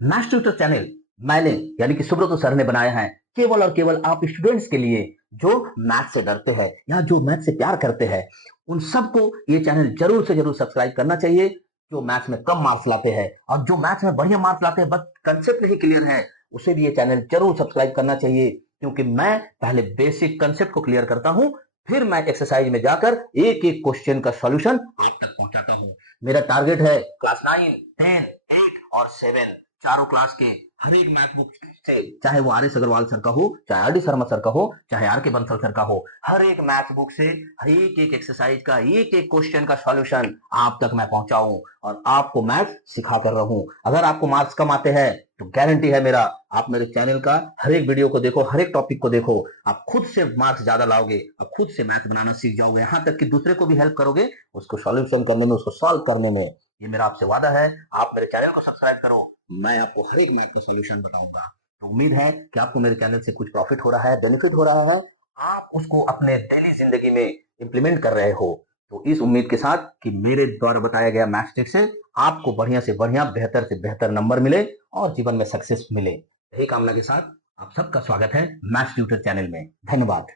Maths tutor channel मैंने यानी कि सुब्रत सर ने बनाया है केवल और केवल आप स्टूडेंट्स के लिए जो मैथ से डरते हैं या जो मैथ से प्यार करते हैं उन सबको ये चैनल जरूर से जरूर सब्सक्राइब करना चाहिए। जो मैथ्स में कम मार्क्स लाते हैं और जो मैथ्स में बढ़िया मार्क्स लाते हैं बस कंसेप्ट नहीं क्लियर है उसे भी ये चैनल जरूर सब्सक्राइब करना चाहिए, क्योंकि मैं पहले बेसिक कंसेप्ट को क्लियर करता हूं, फिर मैं एक्सरसाइज में जाकर एक एक क्वेश्चन का सॉल्यूशन आप तक पहुंचाता हूं। मेरा टारगेट है क्लास 9, 10, 8 और 7 चारों क्लास के हर एक मैथ बुक से, चाहे वो आर एस अग्रवाल सर का हो, चाहे आर डी शर्मा सर का हो, चाहे आर के बंसल सर का हो, हर एक मैथ बुक से हर एक एक एक्सरसाइज का एक एक क्वेश्चन का सॉल्यूशन आप तक मैं पहुंचाऊं और आपको मैथ सिखा कर रहूं। अगर आपको मार्क्स कम आते हैं तो गारंटी है मेरा, आप मेरे चैनल का हर एक वीडियो को देखो, हर एक टॉपिक को देखो, आप खुद से मार्क्स ज्यादा लाओगे, आप खुद से मैथ बनाना सीख जाओगे, यहां तक कि दूसरे को भी हेल्प करोगे उसको सॉल्यूशन करने में, उसको सॉल्व करने में। ये मेरा आपसे वादा है। आप मेरे चैनल को सब्सक्राइब करो, मैं आपको हर एक मैथ का सॉल्यूशन बताऊंगा। तो उम्मीद है कि आपको मेरे चैनल से कुछ प्रॉफिट हो रहा है, बेनिफिट हो रहा है, आप उसको अपने डेली जिंदगी में इंप्लीमेंट कर रहे हो। तो इस उम्मीद के साथ कि मेरे द्वारा बताया गया मैथ्स टिप्स से आपको बढ़िया से बढ़िया, बेहतर से बेहतर नंबर मिले और जीवन में सक्सेस मिले, यही कामना के साथ आप सबका स्वागत है मैथ्स ट्यूटर चैनल में। धन्यवाद।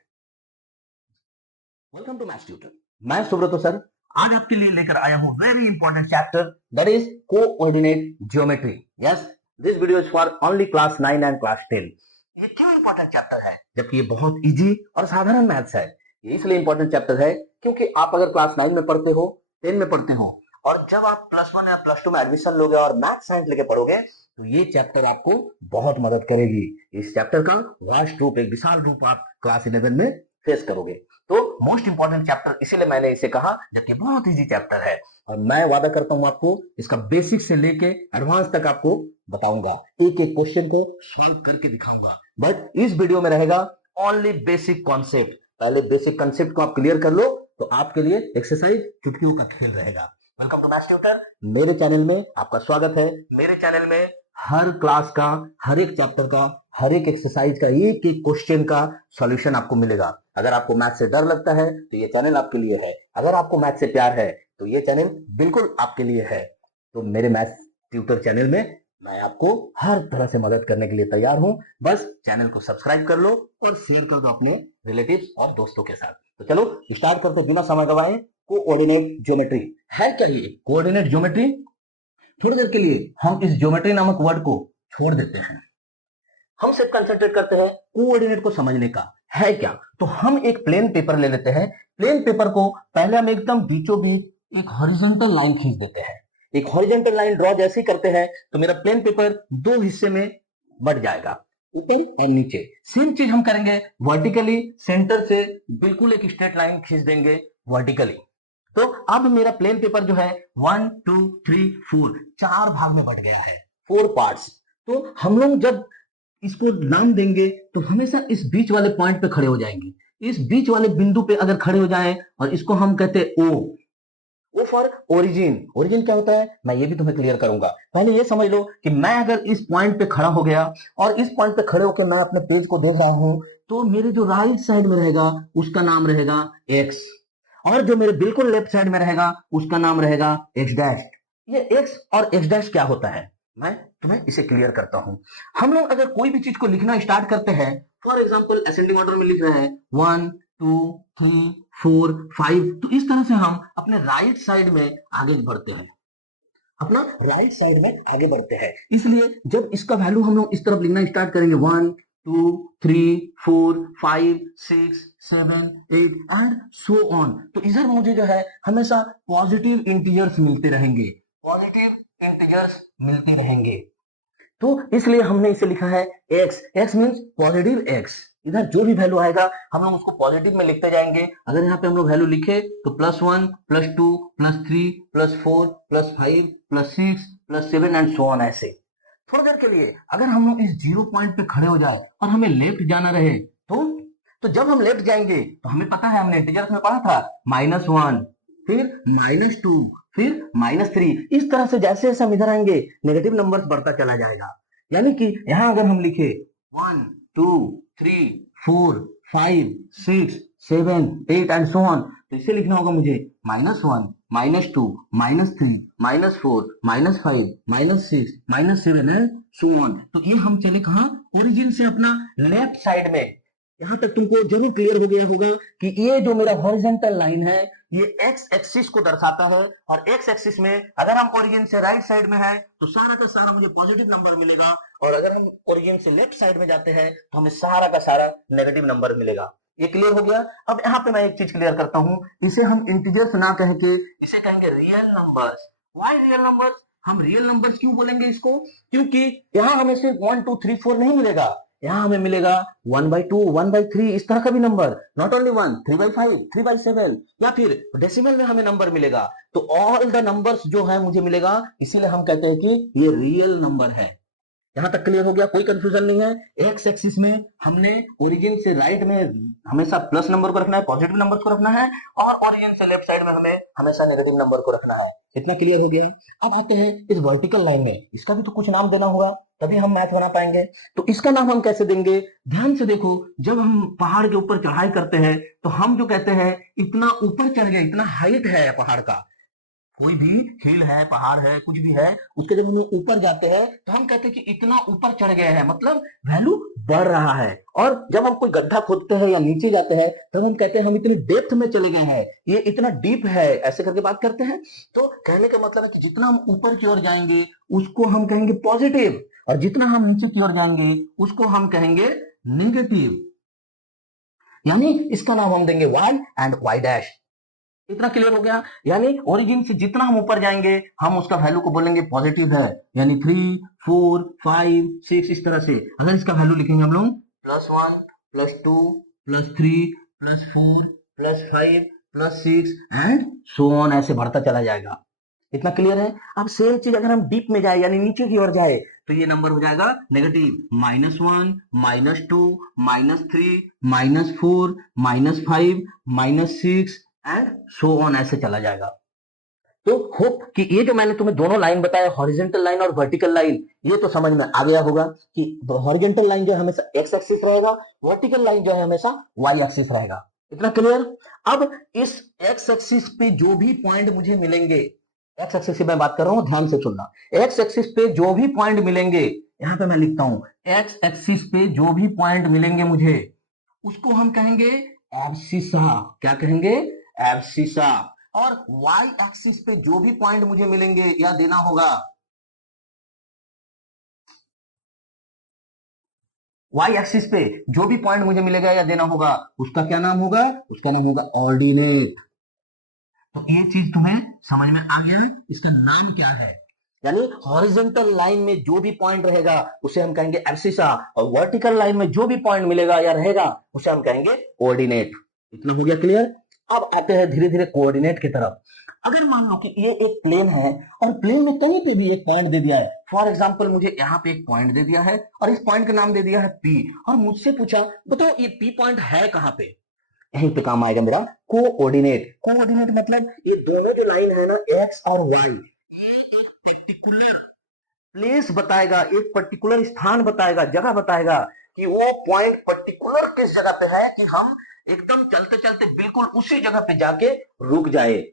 Welcome to maths tutor. मैं सुब्रत सर आज आपके लिए लेकर आया हूं very important chapter, that is coordinate geometry. Yes, this video is for only class 9 and class 10। ये क्यों इंपॉर्टेंट चैप्टर है जबकि ये बहुत इजी और साधारण मैथ्स है? ये इसलिए इंपॉर्टेंट चैप्टर है क्योंकि आप अगर क्लास 9 में पढ़ते हो, 10 में पढ़ते हो और जब आप प्लस 1 या प्लस 2 में एडमिशन लोगे और मैथ साइंस लेके पढ़ोगे तो ये चैप्टर आपको बहुत मदद करेगी। इस चैप्टर का वास्ट रूप, एक विशाल रूप आप क्लास 11 में फेस करोगे। तो मोस्ट इंपॉर्टेंट चैप्टर इसीलिए मैंने इसे कहा जबकि बहुत इजी चैप्टर है और मैं वादा करता हूं आपको इसका बेसिक से लेके एडवांस तक आपको बताऊंगा, एक एक क्वेश्चन को सॉल्व करके दिखाऊंगा। बट इस वीडियो में रहेगा ओनली बेसिक कॉन्सेप्ट। पहले बेसिक कॉन्सेप्ट को आप क्लियर कर लो तो आपके लिए एक्सरसाइज चुटकियों का खेल रहेगा। वेलकम टू मैथ्स ट्यूटर, मेरे चैनल में आपका स्वागत है। मेरे चैनल में हर क्लास का, हर एक चैप्टर का, हर एक एक्सरसाइज का, एक एक क्वेश्चन का सॉल्यूशन आपको मिलेगा। अगर आपको मैथ से डर लगता है तो ये चैनल आपके लिए है, अगर आपको मैथ से प्यार है तो ये चैनल बिल्कुल आपके लिए है। तो मेरे मैथ ट्यूटर चैनल में मैं आपको हर तरह से मदद करने के लिए तैयार हूं। बस चैनल को सब्सक्राइब कर लो और शेयर कर दो अपने रिलेटिव्स और दोस्तों के साथ। तो चलो स्टार्ट करते बिना समय गवाए। कोऑर्डिनेट ज्योमेट्री है क्या? ये कोऑर्डिनेट ज्योमेट्री, थोड़ी देर के लिए हम इस ज्योमेट्री नामक वर्ड को छोड़ देते हैं, हम सिर्फ कंसंट्रेट करते हैं कोऑर्डिनेट को समझने का है क्या। तो हम एक प्लेन पेपर ले लेते हैं, प्लेन पेपर को पहले हम एकदम बीचों बीच एक हॉरिजॉन्टल लाइन खींच देते हैं। एक हॉरिजॉन्टल लाइन ड्रॉ जैसे ही करते हैं तो मेरा प्लेन पेपर दो हिस्से में बढ़ जाएगा, ऊपर और नीचे। सेम चीज हम करेंगे वर्टिकली, सेंटर से बिल्कुल एक स्ट्रेट लाइन खींच देंगे वर्टिकली। तो अब मेरा प्लेन पेपर जो है 1 2 3 4 चार भाग में बढ़ गया है, 4 पार्ट्स। तो हम लोग जब इसको नाम देंगे तो हमेशा इस बीच वाले पॉइंट पे खड़े हो जाएंगे। इस बीच वाले बिंदु पे अगर खड़े हो जाएं और इसको हम कहते हैं ओ फॉर ओरिजिन। ओरिजिन क्या होता है मैं ये भी तुम्हें क्लियर करूंगा। पहले ये समझ लो कि मैं अगर इस पॉइंट पे खड़ा हो गया और इस पॉइंट पे खड़े होकर मैं अपने पेज को देख रहा हूं तो मेरे जो राइट साइड में रहेगा उसका नाम रहेगा एक्स, और जो मेरे बिल्कुल लेफ्ट साइड में रहेगा उसका नाम रहेगा एक्स डैश। ये एक्स और एक्स डैश क्या होता है मैं तुम्हें इसे क्लियर करता हूं। हम लोग अगर कोई भी चीज को लिखना स्टार्ट करते हैं, फॉर एग्जाम्पल असेंडिंग ऑर्डर में लिख रहे हैं 1 2 3 4 5, तो इस तरह से हम अपने राइट साइड में आगे बढ़ते हैं, अपना राइट साइड में आगे बढ़ते हैं। इसलिए जब इसका वैल्यू हम लोग इस तरफ लिखना स्टार्ट करेंगे 1 2 3 4 5 6 7 8 एंड सो ऑन, तो इधर मुझे जो है हमेशा पॉजिटिव इंटीजर्स मिलते रहेंगे, पॉजिटिव इंटीजर्स मिलते रहेंगे। तो इसलिए हमने इसे लिखा है x. X means positive x. इधर जो भी वैल्यू आएगा हम लोग उसको पॉजिटिव में लिखते जाएंगे। अगर यहाँ पे हम लोग वैल्यू लिखे तो +1 +2 +3 +4 +5 +6 +7 एंड सो ऑन, ऐसे। थोड़ी देर के लिए अगर हम लोग इस 0 पॉइंट पे खड़े हो जाए और हमें लेफ्ट जाना रहे तो जब हम लेफ्ट जाएंगे तो हमें पता है, हमने इंटीजर्स में पढ़ा था -1, फिर -2, फिर -3। इस तरह से जैसे जैसे हम इधर आएंगे नेगेटिव नंबर बढ़ता चला जाएगा। यानी कि यहां अगर हम लिखे 1 2 3 4 5 6 7 8 एंड सो ऑन, तो इसे लिखना होगा मुझे -1 -2, -3, -4, -5, -6, -7 है, सो ऑन। तो ये हम चले कहाँ, ओरिजिन से अपना लेफ्ट साइड में। यहां तक तुमको जरूर क्लियर हो गया होगा कि ये जो मेरा हॉरिजॉन्टल लाइन है ये एक्स एक्सिस को दर्शाता है, और एक्स एक्सिस में अगर हम ओरिजिन से राइट साइड में है तो सारा का सारा मुझे पॉजिटिव नंबर मिलेगा, और अगर हम ओरिजिन से लेफ्ट साइड में जाते हैं तो हमें सारा का सारा नेगेटिव नंबर मिलेगा। ये क्लियर हो गया। अब यहाँ पे मैं एक चीज क्लियर करता हूँ, इसे हम इंटीजर्स ना कह के इसे कहेंगे real numbers. Why real numbers? हम रियल नंबर्स क्यों बोलेंगे इसको? क्योंकि यहाँ हमें सिर्फ 1 2 3 4 नहीं मिलेगा, यहाँ हमें मिलेगा 1/2, 1/3 इस तरह का भी नंबर, नॉट ओनली 1, 3/5, 3/7, या फिर डेसिमल में हमें नंबर मिलेगा। तो ऑल द नंबर्स जो है मुझे मिलेगा, इसीलिए हम कहते हैं कि ये रियल नंबर है। यहां तक क्लियर हो गया, कोई कंफ्यूजन नहीं है। एक्स एक्सिस में हमने ओरिजिन से राइट में हमेशा प्लस नंबर को रखना है, पॉजिटिव नंबर को रखना है, और ओरिजिन से लेफ्ट साइड में हमें हमेशा नेगेटिव नंबर को रखना है। इतना क्लियर हो गया। अब आते हैं इस वर्टिकल लाइन में, इसका भी तो कुछ नाम देना होगा तभी हम मैथ बना पाएंगे। तो इसका नाम हम कैसे देंगे? ध्यान से देखो, जब हम पहाड़ के ऊपर चढ़ाई करते हैं तो हम जो कहते हैं इतना ऊपर चढ़ गए, इतना हाइट है पहाड़ का, कोई भी हिल है, पहाड़ है, कुछ भी है, उसके जब हम लोग ऊपर जाते हैं तो हम कहते हैं कि इतना ऊपर चढ़ गए हैं, मतलब वैल्यू बढ़ रहा है। और जब हम कोई गड्ढा खोदते हैं या नीचे जाते हैं तब हम कहते हैं हम इतनी डेप्थ में चले गए हैं, ये इतना डीप है, ऐसे करके बात करते हैं। तो कहने का मतलब है कि जितना हम ऊपर की ओर जाएंगे उसको हम कहेंगे पॉजिटिव, और जितना हम नीचे की ओर जाएंगे उसको हम कहेंगे नेगेटिव। यानी इसका नाम हम देंगे वाई एंड वाई डैश। इतना क्लियर हो गया। यानी ओरिजिन से जितना हम ऊपर जाएंगे हम उसका वैल्यू को बोलेंगे पॉजिटिव है, यानी 3, 4, 5, 6 इस तरह से। अगर इसका वैल्यू लिखेंगे हम लोग +1, +2, +3, +4, +5, +6 एंड सो ऑन, ऐसे बढ़ता चला जाएगा। इतना क्लियर है। अब सेम चीज अगर हम डीप में जाए यानी नीचे की ओर जाए तो ये नंबर हो जाएगा नेगेटिव, -1, -2, -3, -4, -5, -6 एंड सो ऑन, ऐसे चला जाएगा। तो होप कि ये जो मैंने तुम्हें दोनों लाइन बताया, हॉरिजॉन्टल लाइन और वर्टिकल लाइन, ये तो समझ में आ गया होगा कि हॉरिजॉन्टल लाइन जो है हमेशा एक्स एक्सिस रहेगा, वर्टिकल लाइन जो है हमेशा वाई एक्सिस रहेगा। इतना क्लियर। अब इस एक्स एक्सिस पे जो भी पॉइंट मुझे मिलेंगे, एक्स एक्सिस की मैं बात कर रहा हूं, ध्यान से सुनना। एक्स एक्सिस पे जो भी पॉइंट मिलेंगे, यहां पे मैं लिखता हूं, एक्स एक्सिस पे जो भी पॉइंट मिलेंगे मुझे उसको हम कहेंगे एब्सिसा। क्या कहेंगे? एब्सिसा। और वाई एक्सिस पे जो भी पॉइंट मुझे मिलेंगे या देना होगा, वाई एक्सिस पे जो भी पॉइंट मुझे मिलेगा या देना होगा उसका क्या नाम होगा? उसका नाम होगा ऑर्डिनेट। तो ये चीज तुम्हें समझ में आ गया है, इसका नाम क्या है? यानी हॉरिजॉन्टल लाइन में जो भी पॉइंट रहेगा उसे हम कहेंगे एब्सिसा, और वर्टिकल लाइन में जो भी पॉइंट मिलेगा या रहेगा उसे हम कहेंगे कोऑर्डिनेट। इतना हो गया क्लियर। अब आते हैं धीरे धीरे कोऑर्डिनेट की तरफ। अगर मान लो कि ये एक प्लेन है और प्लेन में कहीं पे भी एक पॉइंट दे दिया है, फॉर एग्जांपल मुझे यहाँ पे एक पॉइंट दे दिया है और इस पॉइंट का नाम दे दिया है पी, और मुझसे पूछा बताओ ये पी पॉइंट है कहाँ पे, यहीं पे काम आएगा मेरा कोऑर्डिनेट। कोऑर्डिनेट मतलब ये दोनों जो लाइन है ना, एक्स और वाई, पर्टिकुलर प्लेस बताएगा, एक पर्टिकुलर स्थान बताएगा, जगह बताएगा कि वो पॉइंट पर्टिकुलर किस जगह पे है, कि हम एकदम चलते चलते बिल्कुल उसी जगह पे जाके रुक जाए।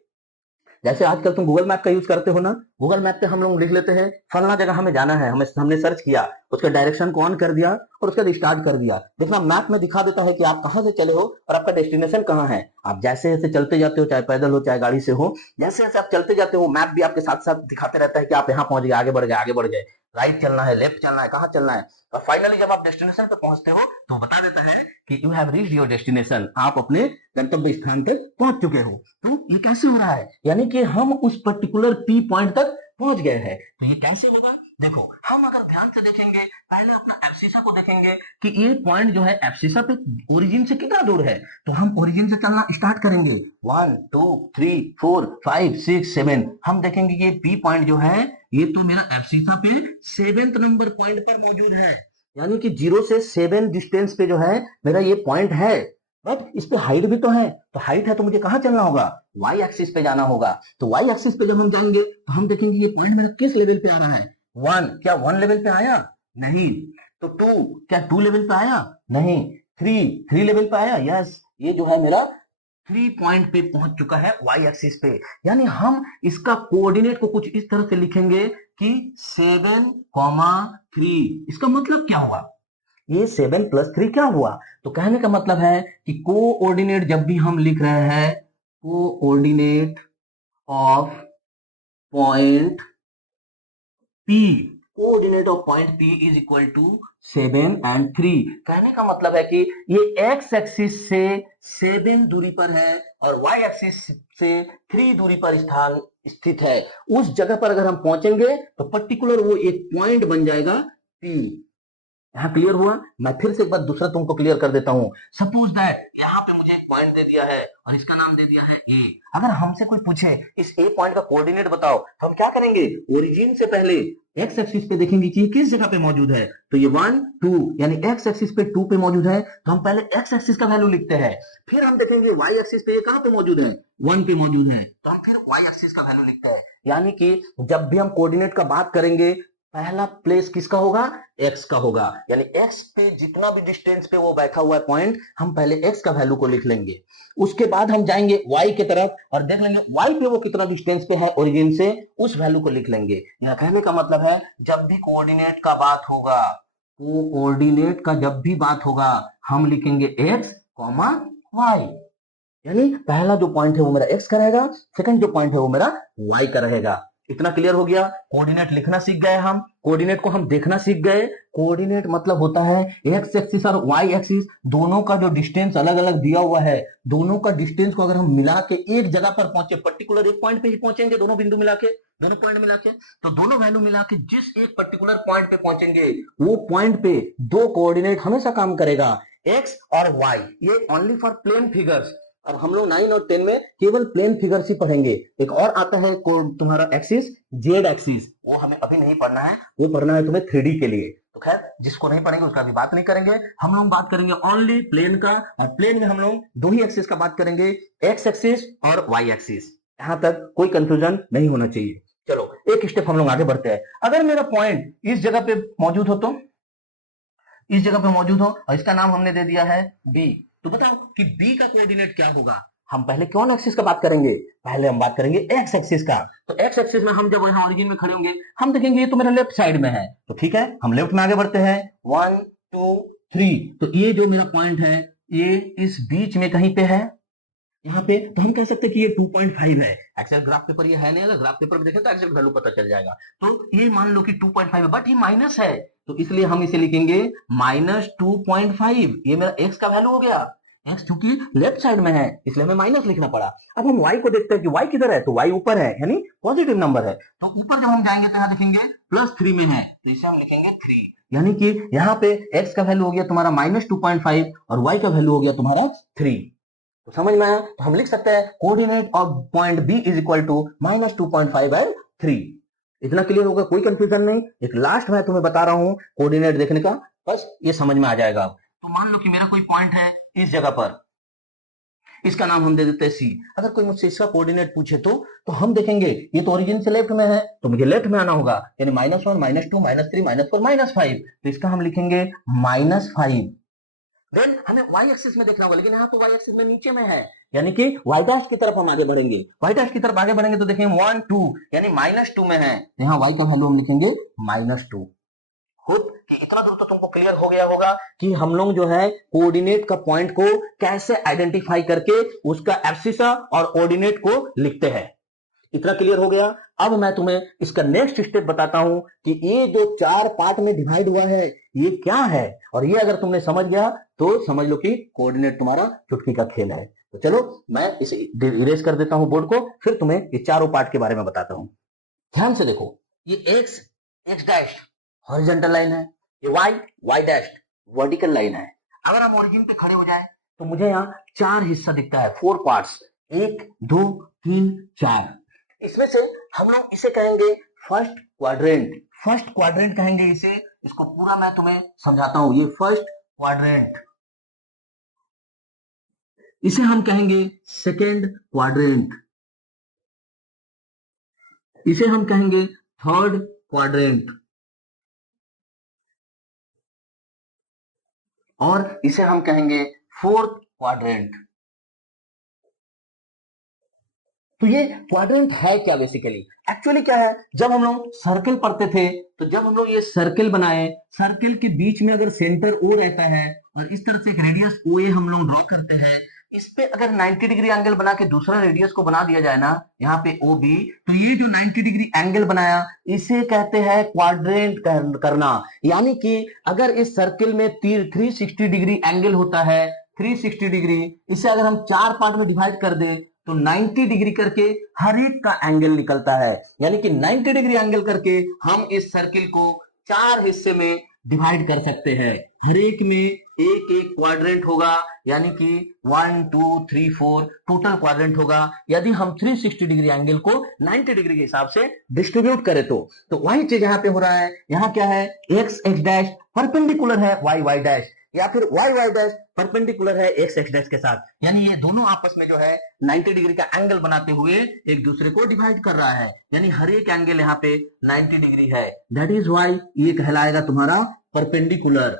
जैसे आजकल तुम गूगल मैप का यूज करते हो ना, गूगल मैप पे हम लोग लिख लेते हैं फलना जगह हमें जाना है, हमने सर्च किया, उसके डायरेक्शन को ऑन कर दिया और उसका स्टार्ट कर दिया। देखना मैप में दिखा देता है कि आप कहां से चले हो और आपका डेस्टिनेशन कहां है। आप जैसे जैसे चलते जाते हो, चाहे पैदल हो चाहे गाड़ी से हो, जैसे जैसे आप चलते जाते हो मैप भी आपके साथ साथ दिखाते रहता है कि आप यहाँ पहुंच गए, आगे बढ़ गए, आगे बढ़ गए, राइट चलना है, लेफ्ट चलना है, कहाँ चलना है। और फाइनली जब आप डेस्टिनेशन पे पहुंचते हो तो बता देता है कि you have reached your destination, आप अपने गंतव्य स्थान तक पहुंच चुके हो। तो ये कैसे हो रहा है? यानी कि हम उस पर्टिकुलर पी पॉइंट तक पहुंच गए हैं। तो ये कैसे होगा? देखो हम अगर ध्यान से देखेंगे, पहले अपना एब्सिसा को देखेंगे कि ये पॉइंट जो है एब्सिसा पे ओरिजिन से कितना दूर है, तो हम ओरिजिन से चलना स्टार्ट करेंगे, 1 2 3 4 5 6 7। हम देखेंगे कि ये पी पॉइंट जो है ये तो मेरा एब्सिसा पे 7th नंबर पॉइंट पर मौजूद है, यानी कि 0 से 7 डिस्टेंस पे जो है मेरा ये पॉइंट है। बट इस पे हाइट भी तो है, तो हाइट है तो मुझे कहां चलना होगा? वाई एक्सिस पे जाना होगा। तो वाई एक्सिस पे जब हम जाएंगे तो हम देखेंगे ये पॉइंट मेरा किस लेवल पे आ रहा है। 1, क्या 1 लेवल पे आया? नहीं। तो 2, क्या 2 लेवल पे आया? नहीं। 3 लेवल पे आया? यस, ये जो है मेरा 3 पॉइंट पे पहुंच चुका है वाई एक्सिस पे। यानी हम इसका कोऑर्डिनेट को कुछ इस तरह से लिखेंगे कि 7,3। इसका मतलब क्या हुआ, ये 7 + 3 क्या हुआ? तो कहने का मतलब है कि कोऑर्डिनेट जब भी हम लिख रहे हैं, coordinate of point P, coordinate of point P is equal to 7 और 3। कहने का मतलब है कि ये x एक्सिस से 7 दूरी पर है और y एक्सिस से 3 दूरी पर स्थान स्थित है। उस जगह पर अगर हम पहुंचेंगे तो पर्टिकुलर वो एक पॉइंट बन जाएगा P। यहाँ क्लियर हुआ? मैं फिर से एक बार दूसरा तुमको क्लियर कर देता हूं। सपोज दैट यहाँ पे मुझे एक पॉइंट दे दिया है और इसका नाम दे दिया है ए। अगर हमसे कोई पूछे इस ए पॉइंट का कोऑर्डिनेट बताओ, तो हम क्या करेंगे? ओरिजिन से पहले एक्स एक्सिस पे देखेंगे कि किस जगह पे मौजूद है। तो ये 1 2, यानी एक्स एक्सिस पे 2 पे मौजूद है, तो हम पहले एक्स एक्सिस का वैल्यू लिखते हैं। फिर हम देखेंगे वाई एक्सिस पे ये कहां पे मौजूद है, 1 पे मौजूद है, तो हम फिर वाई एक्सिस का वैल्यू लिखते हैं। यानी कि जब भी हम कोऑर्डिनेट का बात करेंगे, पहला प्लेस किसका होगा? एक्स का होगा। यानी एक्स पे जितना भी डिस्टेंस पे वो बैठा हुआ है पॉइंट, हम पहले एक्स का वैल्यू को लिख लेंगे। उसके बाद हम जाएंगे वाई की तरफ और देख लेंगे वाई पे वो कितना डिस्टेंस पे है ओरिजिन से, उस वैल्यू को लिख लेंगे। यह कहने का मतलब है जब भी कोऑर्डिनेट का बात होगा, कोऑर्डिनेट का जब भी बात होगा, हम लिखेंगे एक्स कॉमा वाई। यानी पहला जो पॉइंट है वो मेरा एक्स का रहेगा, सेकंड जो पॉइंट है वो मेरा वाई का रहेगा। इतना क्लियर हो गया? कोऑर्डिनेट लिखना सीख गए, हम कोऑर्डिनेट को हम देखना सीख गए। कोऑर्डिनेट मतलब होता है एक्स एक्सिस और वाई एक्सिस दोनों का जो डिस्टेंस अलग अलग दिया हुआ है, दोनों का डिस्टेंस को अगर हम मिला के एक जगह पर पहुंचे, पर्टिकुलर एक पॉइंट पे ही पहुंचेंगे, दोनों बिंदु मिला के, दोनों पॉइंट मिला के, तो दोनों वैल्यू मिला के जिस एक पर्टिकुलर पॉइंट पे पहुंचेंगे, वो पॉइंट पे दो कोऑर्डिनेट हमेशा काम करेगा, एक्स और वाई। ये ओनली फॉर प्लेन फिगर्स। अब हम लोग 9 और 10 में केवल प्लेन फिगर्स ही पढ़ेंगे। एक और आता है तुम्हारा एक्सिस, जेड एक्सिस, वो हमें अभी नहीं पढ़ना है, वो पढ़ना है तुम्हें 3D के लिए। तो खैर जिसको नहीं पढ़ेंगे उसका भी बात नहीं करेंगे, हम लोग बात करेंगे ओनली प्लेन का। और प्लेन में हम लोग दो ही एक्सिस का बात करेंगे, एक्स एक्सिस और वाई एक्सिस। यहां तक कोई कंफ्यूजन नहीं होना चाहिए। चलो एक स्टेप हम लोग आगे बढ़ते हैं। अगर मेरा पॉइंट इस जगह पे मौजूद हो, तो इस जगह पे मौजूद हो और इसका नाम हमने दे दिया है बी, तो बताओ कि बी का कोऑर्डिनेट क्या होगा? हम पहले कौन एक्सिस का बात करेंगे? पहले हम बात करेंगे एक्स एक्सिस का। तो एक्स एक्सिस में हम जब यहाँ ओरिजिन में खड़े होंगे, हम देखेंगे ये तो मेरा लेफ्ट साइड में है, तो ठीक है हम लेफ्ट में आगे बढ़ते हैं। 1 2 3, तो ये जो मेरा पॉइंट है ये इस बीच में कहीं पे है, यहाँ पे। तो हम कह सकते हैं कि ये 2.5 है। एक्चुअल ग्राफ पेपर ये है नहीं, अगर ग्राफ पेपर में देखें तो एक्चुअल वैल्यू पता चल जाएगा। तो ये मान लो कि 2.5 है, बट ये माइनस है, तो इसलिए हम इसे लिखेंगे -2.5। ये मेरा एक्स का वैल्यू हो गया। एक्स चूंकि लेफ्ट साइड में है इसलिए हमें माइनस लिखना पड़ा। अब हम वाई को देखते हैं कि वाई किधर है, तो वाई ऊपर है, यानी पॉजिटिव नंबर है। तो ऊपर जब हम जाएंगे तो यहाँ देखेंगे +3 में है, तो इसे हम लिखेंगे 3। यानी कि यहाँ पे एक्स का वैल्यू हो गया तुम्हारा -2.5 और वाई का वैल्यू हो गया तुम्हारा 3। तो समझ में आया? तो हम लिख सकते हैं coordinate of point B is equal to -2.5 and 3। इतना क्लियर होगा? कोई कंफ्यूजन नहीं। एक लास्ट मैं तुम्हें बता रहा हूं कोऑर्डिनेट देखने का, बस ये समझ में आ जाएगा। तो मान लो कि मेरा कोई पॉइंट है इस जगह पर, इसका नाम हम दे देते हैं सी। अगर कोई मुझसे इसका कोऑर्डिनेट पूछे तो हम देखेंगे ये तो ओरिजिन से लेफ्ट में है, तो मुझे लेफ्ट में आना होगा, यानी -1 -2 -3 -4 -5। तो इसका हम लिखेंगे -5। देन हमें वाई एक्सिस में देखना होगा, लेकिन यहाँ तो वाई एक्सिस में नीचे में है, यानी कि वाई डैश की तरफ हम आगे बढ़ेंगे। वाई डैश की तरफ आगे बढ़ेंगे तो देखेंगे 1 2, यानी -2 में है, यहाँ वाई का वैल्यू हम लिखेंगे -2। खुद कि इतना दूर तो तुमको क्लियर हो गया होगा कि हम लोग जो है कोऑर्डिनेट का पॉइंट को कैसे आइडेंटिफाई करके उसका एब्सिसा और ऑर्डिनेट को लिखते हैं। इतना क्लियर हो गया? अब मैं तुम्हें इसका नेक्स्ट स्टेप बताता हूं कि ये जो 4 पार्ट में डिवाइड हुआ है ये क्या है, और ये अगर तुमने समझ गया तो समझ लो कि कोऑर्डिनेट तुम्हारा चुटकी का खेल है। तो चलो मैं इसे इरेज कर देता हूं बोर्ड को, फिर तुम्हें ये चारों पार्ट के बारे में बताता हूं। ध्यान से देखो, ये X X dash horizontal line है, ये Y Y dash vertical line है। अगर हम ओरिजिन पे खड़े हो जाए तो मुझे यहाँ 4 हिस्सा दिखता है, 4 पार्ट्स, 1 2 3 4। इसमें से हम लोग इसे कहेंगे फर्स्ट क्वाड्रेंट। फर्स्ट क्वाड्रेंट कहेंगे इसे, इसको पूरा मैं तुम्हें समझाता हूं। ये फर्स्ट क्वाड्रेंट, इसे हम कहेंगे सेकेंड क्वाड्रेंट, इसे हम कहेंगे थर्ड क्वाड्रेंट, और इसे हम कहेंगे फोर्थ क्वाड्रेंट। तो ये क्वाड्रेंट है क्या बेसिकली? एक्चुअली क्या है, जब हम लोग सर्कल पढ़ते थे तो जब हम लोग ये सर्कल बनाए, सर्कल के बीच में अगर सेंटर ओ रहता है और इस तरह से एक रेडियस ओ ए हम लोग ड्रॉ करते हैं, इस पे अगर 90 डिग्री एंगल बना के दूसरा रेडियस को बना दिया जाए ना, यहाँ पे ओ बी, तो ये जो 90 डिग्री एंगल बनाया इसे कहते हैं क्वाड्रेंट करना। यानी कि अगर इस सर्कल में 360 डिग्री एंगल होता है, 360 डिग्री, इसे अगर हम 4 पार्ट में डिवाइड कर दे तो 90 डिग्री करके हर एक का एंगल निकलता है। यानी कि 90 डिग्री एंगल करके हम इस सर्किल को 4 हिस्से में डिवाइड कर सकते हैं, हर एक में एक एक क्वाड्रेंट होगा, यानी कि 1 2 3 4 टोटल क्वाड्रेंट होगा यदि हम 360 डिग्री एंगल को 90 डिग्री के हिसाब से डिस्ट्रीब्यूट करें तो वही चीज यहाँ पे हो रहा है। यहाँ क्या है, एक्स एक्स डैश परपेंडिकुलर है वाई वाई डैश, या फिर वाई वाई डैश परपेंडिकुलर है एक्स एक्स डैश के साथ, यानी ये दोनों आपस में जो है 90 डिग्री का एंगल बनाते हुए एक दूसरे को डिवाइड कर रहा है, यानी हर एक एंगल यहाँ पे 90 डिग्री है। दैट इज वाई ये कहलाएगा तुम्हारा परपेंडिकुलर,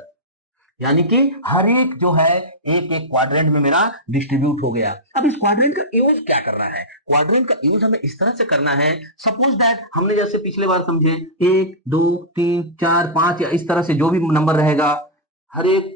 यानी कि हर एक जो है एक एक क्वाड्रेंट में मेरा डिस्ट्रीब्यूट हो गया। अब इस क्वाड्रेंट का यूज क्या करना है? क्वाड्रेंट का यूज हमें इस तरह से करना है, सपोज दैट हमने जैसे पिछले बार समझे 1 2 3 4 5 या इस तरह से जो भी नंबर रहेगा, हर एक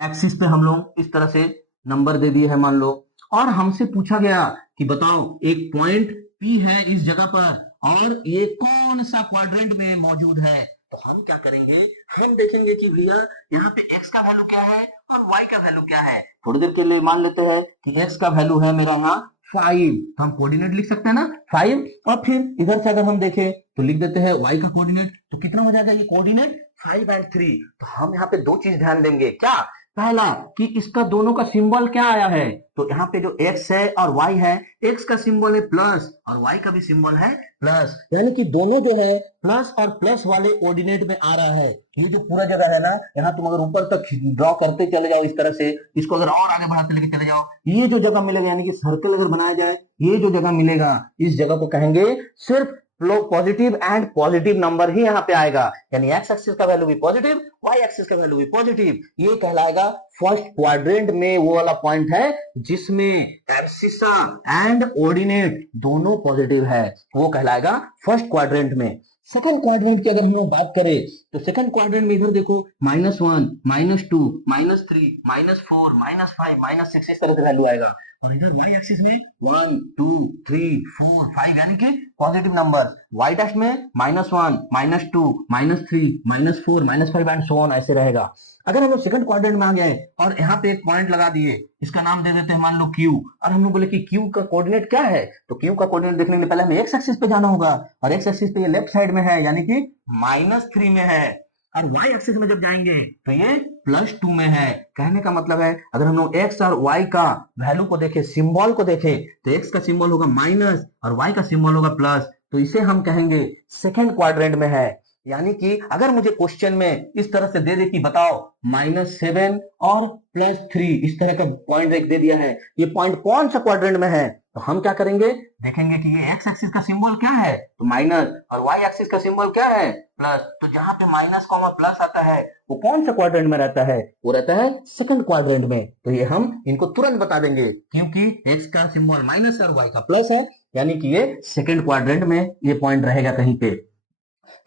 एक्सिस पे हम लोग इस तरह से नंबर दे दिए है मान लो, और हमसे पूछा गया कि बताओ एक पॉइंट P है इस जगह पर और ये कौन सा क्वाड्रेंट में मौजूद है। तो हम क्या करेंगे, हम देखेंगे कि भैया यहाँ पे x का वैल्यू क्या है और y का वैल्यू क्या है। थोड़ी देर के लिए मान लेते हैं कि x का वैल्यू है मेरा यहाँ 5, तो हम कोऑर्डिनेट लिख सकते हैं ना 5, और फिर इधर से अगर हम देखें तो लिख देते हैं y का कोऑर्डिनेट, तो कितना हो जाएगा ये कोऑर्डिनेट 5 और 3। तो हम यहाँ पे दो चीज ध्यान देंगे, क्या, पहला कि इसका दोनों का सिंबल क्या आया है, तो यहाँ पे जो x है और y है, x का सिंबल है प्लस और y का भी सिंबल है प्लस, यानी कि दोनों जो है प्लस और प्लस वाले कोऑर्डिनेट में आ रहा है। ये जो पूरा जगह है ना, यहाँ तुम अगर ऊपर तक ड्रॉ करते चले जाओ इस तरह से, इसको अगर और आगे बढ़ाते लेके चले जाओ, ये जो जगह मिलेगा यानी कि सर्कल अगर बनाया जाए, ये जो जगह मिलेगा इस जगह को कहेंगे सिर्फ पॉजिटिव एंड पॉजिटिव नंबर ही यहाँ पे आएगा, यानी एक्स एक्सिस का वैल्यू भी पॉजिटिव, वाई एक्सिस का वैल्यू भी पॉजिटिव। ये कहलाएगा फर्स्ट क्वाड्रेंट में वो वाला पॉइंट है जिसमें एब्सिसा एंड ऑर्डिनेट दोनों पॉजिटिव है, वो कहलाएगा फर्स्ट क्वाड्रेंट में। सेकंड क्वाड्रेंट की अगर हम लोग बात करें तो सेकंड क्वाड्रेंट में इधर देखो -1 -2 -3 -4 -5 -6 इस तरह से वैल्यू आएगा, और इधर y एक्सिस में 1 2 3 4 5 यानी कि पॉजिटिव नंबर, y डैश में -1 -2 -3 -4 -5 एंड सो ऑन ऐसे रहेगा। अगर हम लोग सेकंड क्वाड्रेंट में आ गए और यहाँ पे एक पॉइंट लगा दिए, इसका नाम दे देते हैं मान लो Q, और हम लोग बोले कि Q का कोऑर्डिनेट क्या है, तो Q का कोऑर्डिनेट देखने के लिए पहले हमें x एक्सिस पे जाना होगा, और x एक्सिस पे ये लेफ्ट साइड में है यानी कि -3 में है, और y एक्सिस में जब जाएंगे तो ये +2 में है। कहने का मतलब है अगर हम लोग x और y का वैल्यू को देखें, सिंबल को देखें, तो x का सिंबल होगा माइनस और y का सिंबल होगा प्लस, तो इसे हम कहेंगे सेकंड क्वाड्रेंट में है। यानी कि अगर मुझे क्वेश्चन में इस तरह से दे दे कि बताओ -7 और +3 इस तरह का पॉइंट दे दिया है, ये पॉइंट कौन सा क्वाड्रेंट में है, तो हम क्या करेंगे, देखेंगे कि ये x एक्सिस का सिंबल क्या है, तो माइनस, और y एक्सिस का सिंबल क्या है, प्लस, तो जहां पे माइनस कॉमा प्लस आता है वो कौन सा क्वाड्रेंट में रहता है, वो रहता है सेकंड क्वाड्रेंट में। तो ये हम इनको तुरंत बता देंगे क्योंकि x का सिंबल माइनस और y का प्लस है, यानी कि ये सेकंड क्वाड्रेंट में ये पॉइंट रहेगा कहीं पे।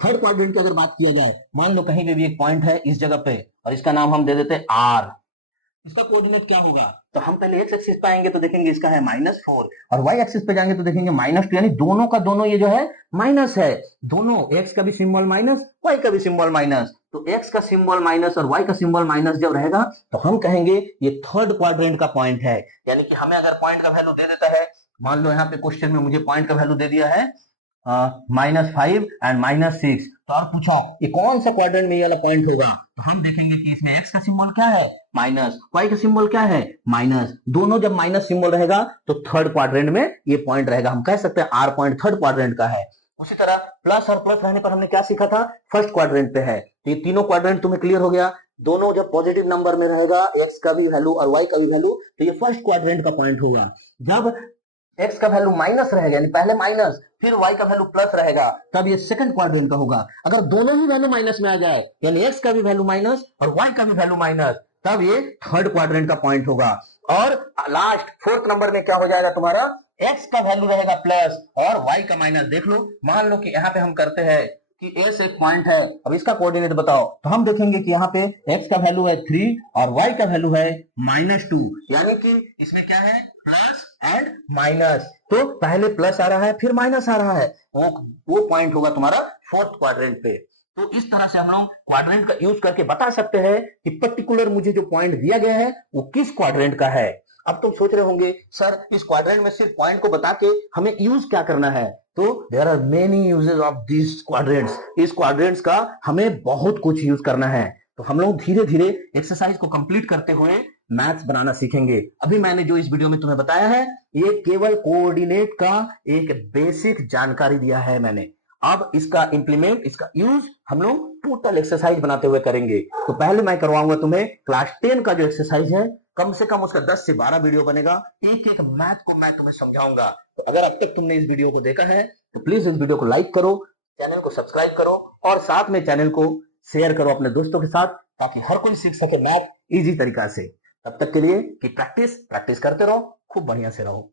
थर्ड क्वाड्रेंट की अगर बात किया जाए, मान लो कहीं पे भी एक पॉइंट है इस जगह पे और इसका नाम हम दे देते हैं R, इसका कोऑर्डिनेट क्या होगा, तो हम पहले x एक्सिस पे आएंगे तो देखेंगे इसका है -4, और y एक्सिस पे जाएंगे तो देखेंगे -2, यानी दोनों का दोनों ये जो है माइनस है, दोनों x का भी सिंबल माइनस, y का भी सिंबल माइनस, तो x का सिंबल माइनस और y का सिंबल माइनस जब रहेगा तो हम कहेंगे ये थर्ड क्वाड्रेंट का पॉइंट है। यानी कि हमें अगर पॉइंट का वैल्यू दे देता है, मान लो यहाँ पे क्वेश्चन में मुझे पॉइंट का वैल्यू दे दिया है -5 एंड -6, तो और पूछो ये कौन सा क्वाड्रेंट में ये वाला पॉइंट होगा, तो हम देखेंगे कि इसमें x का सिंबल क्या है माइनस, y का सिंबल क्या है माइनस, दोनों जब माइनस सिंबल रहेगा तो थर्ड क्वाड्रेंट में ये पॉइंट रहेगा, हम कह सकते हैं R पॉइंट थर्ड क्वाड्रेंट का है। उसी तरह प्लस और प्लस रहने पर हमने क्या सीखा था, फर्स्ट क्वाड्रेंट पे है, तो ये तीनों क्वाड्रेंट तुम्हें क्लियर हो गया, दोनों जब पॉजिटिव नंबर में रहेगा x का भी वैल्यू और y का भी वैल्यू, तो ये फर्स्ट क्वाड्रेंट का पॉइंट होगा। जब x का वैल्यू माइनस रहेगा, यानी पहले माइनस फिर y का वैल्यू प्लस रहेगा, तब ये सेकंड क्वाड्रेंट का होगा। अगर दोनों ही वैल्यू माइनस में आ जाए, यानी x का भी वैल्यू माइनस और y का भी वैल्यू माइनस, तब ये थर्ड क्वाड्रेंट का पॉइंट होगा। और लास्ट फोर्थ नंबर में क्या हो जाएगा तुम्हारा, x का वैल्यू रहेगा प्लस और y का माइनस। देख लो, मान लो कि यहाँ पे हम करते हैं कि S एक पॉइंट है, अब इसका कोऑर्डिनेट बताओ, तो हम देखेंगे कि यहाँ पे x का वैल्यू है 3 और y का वैल्यू है -2, यानी कि इसमें क्या है, प्लस एंड माइनस। तो पहले प्लस आ रहा है फिर माइनस आ रहा है, वो पॉइंट होगा तुम्हारा फोर्थ क्वाड्रेंट पे। तो इस तरह से हम लोग क्वाड्रेंट का यूज करके बता सकते हैं कि पर्टिकुलर मुझे जो पॉइंट दिया गया है वो किस क्वाड्रेंट का है। अब तुम सोच रहे होंगे सर इस क्वाड्रेंट में सिर्फ पॉइंट को बता के हमें यूज क्या करना है, तो there are many uses of this quadrants. इस क्वाड्रेंट्स का हमें बहुत कुछ यूज करना है। तो हम लोग धीरे धीरे एक्सरसाइज को कंप्लीट करते हुए मैथ्स बनाना सीखेंगे। अभी मैंने जो इस वीडियो में तुम्हें बताया है ये केवल कोऑर्डिनेट का एक बेसिक जानकारी दिया है मैंने। अब इसका इंप्लीमेंट, इसका यूज हम लोग टोटल एक्सरसाइज बनाते हुए करेंगे। तो पहले मैं करवाऊंगा तुम्हें क्लास 10 का जो एक्सरसाइज है, कम से कम उसका 10 से 12 वीडियो बनेगा, एक एक मैथ को मैं तुम्हें समझाऊंगा। तो अगर अब तक तुमने इस वीडियो को देखा है तो प्लीज इस वीडियो को लाइक करो, चैनल को सब्सक्राइब करो और साथ में चैनल को शेयर करो अपने दोस्तों के साथ, ताकि हर कोई सीख सके मैथ इजी तरीका से। तब तक के लिए कि प्रैक्टिस करते रहो, खूब बढ़िया से रहो।